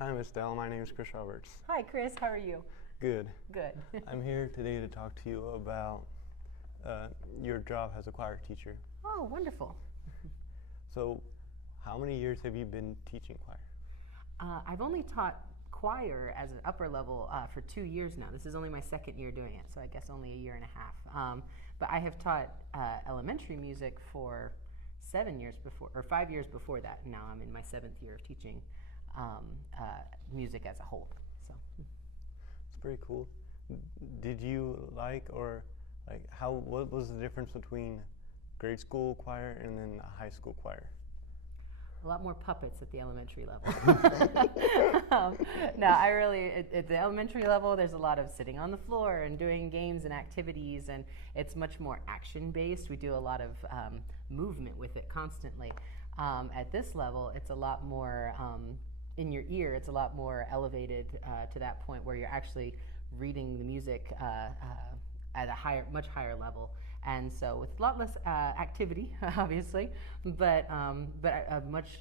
Hi, Miss Dowell. My name is Chris Roberts. Hi, Chris. How are you? Good. Good. I'm here today to talk to you about your job as a choir teacher. Oh, wonderful. So, how many years have you been teaching choir? I've only taught choir as an upper level for 2 years now. This is only my second year doing it, so I guess only a year and a half. But I have taught elementary music for 7 years before, or 5 years before that. Now I'm in my 7th year of teaching music as a whole. So It's pretty cool. Did you what was the difference between grade school choir and then a high school choir? a lot more puppets at the elementary level. No, at the elementary level, there's a lot of sitting on the floor and doing games and activities, and it's much more action-based. We do a lot of movement with it constantly. At this level, it's a lot more in your ear. It's a lot more elevated to that point where you're actually reading the music at a much higher level. And so with a lot less activity, obviously, but a much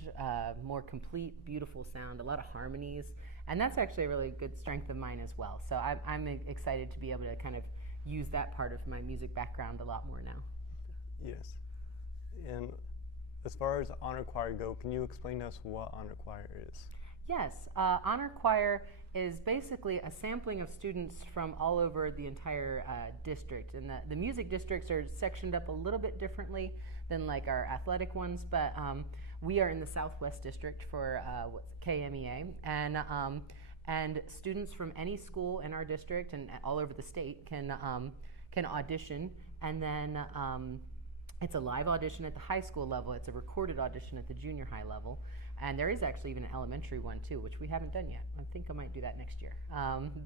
more complete, beautiful sound, a lot of harmonies, and that's actually a really good strength of mine as well. So I'm excited to be able to kind of use that part of my music background a lot more now. Yes. And as far as honor choir go, can you explain to us what honor choir is? Yes, honor choir is basically a sampling of students from all over the entire district. And the music districts are sectioned up a little bit differently than like our athletic ones, but we are in the Southwest District for KMEA, and students from any school in our district and all over the state can audition, and then it's a live audition at the high school level. It's a recorded audition at the junior high level. And there is actually even an elementary one too, which we haven't done yet. I think I might do that next year.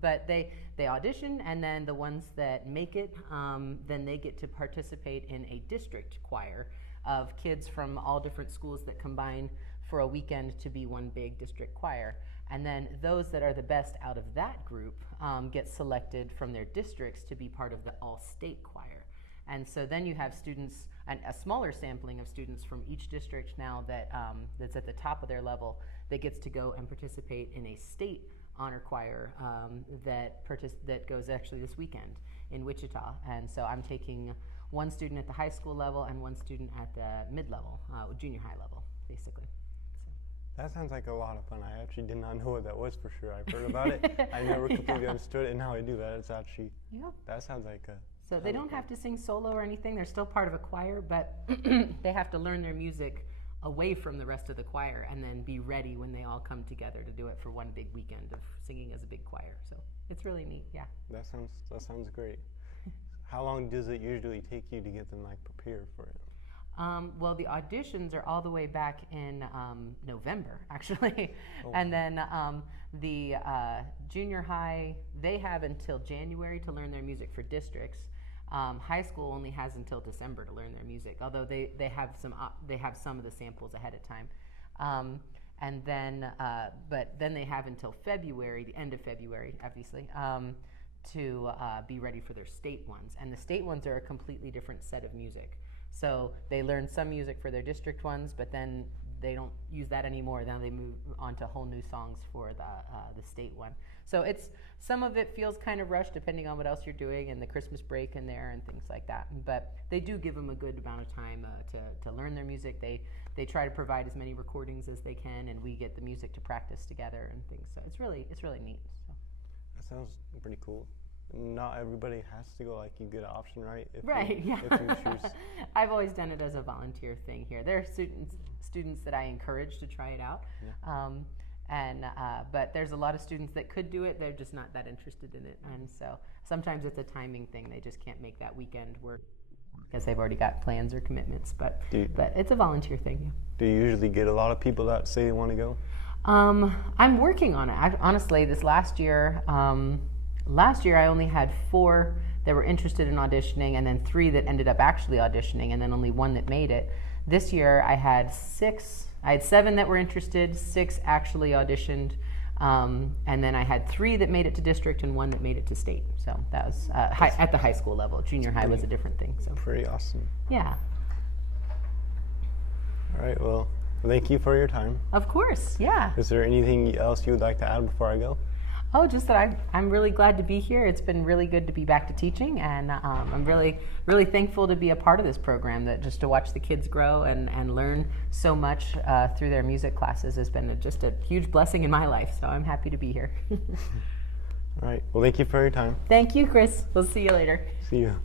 But they audition, and then the ones that make it, then they get to participate in a district choir of kids from all different schools that combine for a weekend to be one big district choir. And then those that are the best out of that group get selected from their districts to be part of the all-state choir. And so then you have students, and a smaller sampling of students from each district now that's at the top of their level that gets to go and participate in a state honor choir that goes actually this weekend in Wichita. And so I'm taking one student at the high school level and one student at the mid-level, junior high level, basically. That sounds like a lot of fun. I actually did not know what that was for sure. I've heard about it. I never completely understood it, and now I do that. It's actually, that sounds like a... So they don't have to sing solo or anything. They're still part of a choir, but they have to learn their music away from the rest of the choir and then be ready when they all come together to do it for one big weekend of singing as a big choir. So it's really neat, yeah. That sounds great. How long does it usually take you to get them prepared for it? Well, the auditions are all the way back in November, actually. Oh, and then the junior high, they have until January to learn their music for districts. High school only has until December to learn their music, although they have some of the samples ahead of time. And then, but then they have until February, the end of February, obviously, to be ready for their state ones. And the state ones are a completely different set of music. So they learn some music for their district ones, but then they don't use that anymore. Now they move on to whole new songs for the state one. So some of it feels kind of rushed depending on what else you're doing and the Christmas break in there and things like that. But they do give them a good amount of time to learn their music. They try to provide as many recordings as they can, and we get the music to practice together and things. So it's really neat. So. That sounds pretty cool. Not everybody has to go. You get an option, right? Right, yeah. If you choose. I've always done it as a volunteer thing here. There are students that I encourage to try it out. Yeah. But there's a lot of students that could do it. They're just not that interested in it. And so sometimes it's a timing thing. They just can't make that weekend work because they've already got plans or commitments. But it's a volunteer thing, yeah. Do you usually get a lot of people that say they want to go? I'm working on it. Honestly, this last year I only had 4 that were interested in auditioning, and then 3 that ended up actually auditioning, and then only 1 that made it. This year I had 7 that were interested, 6 actually auditioned, and then I had 3 that made it to district and 1 that made it to state. So that was at the high school level. Junior high was a different thing. So pretty awesome. Yeah. All right, well, Well, thank you for your time. Of course, yeah. Is there anything else you would like to add before I go? Oh, just that I'm really glad to be here. It's been really good to be back to teaching, and I'm really thankful to be a part of this program. That just to watch the kids grow and learn so much through their music classes has been just a huge blessing in my life. So I'm happy to be here. All right. Well, thank you for your time. Thank you, Chris. We'll see you later. See you.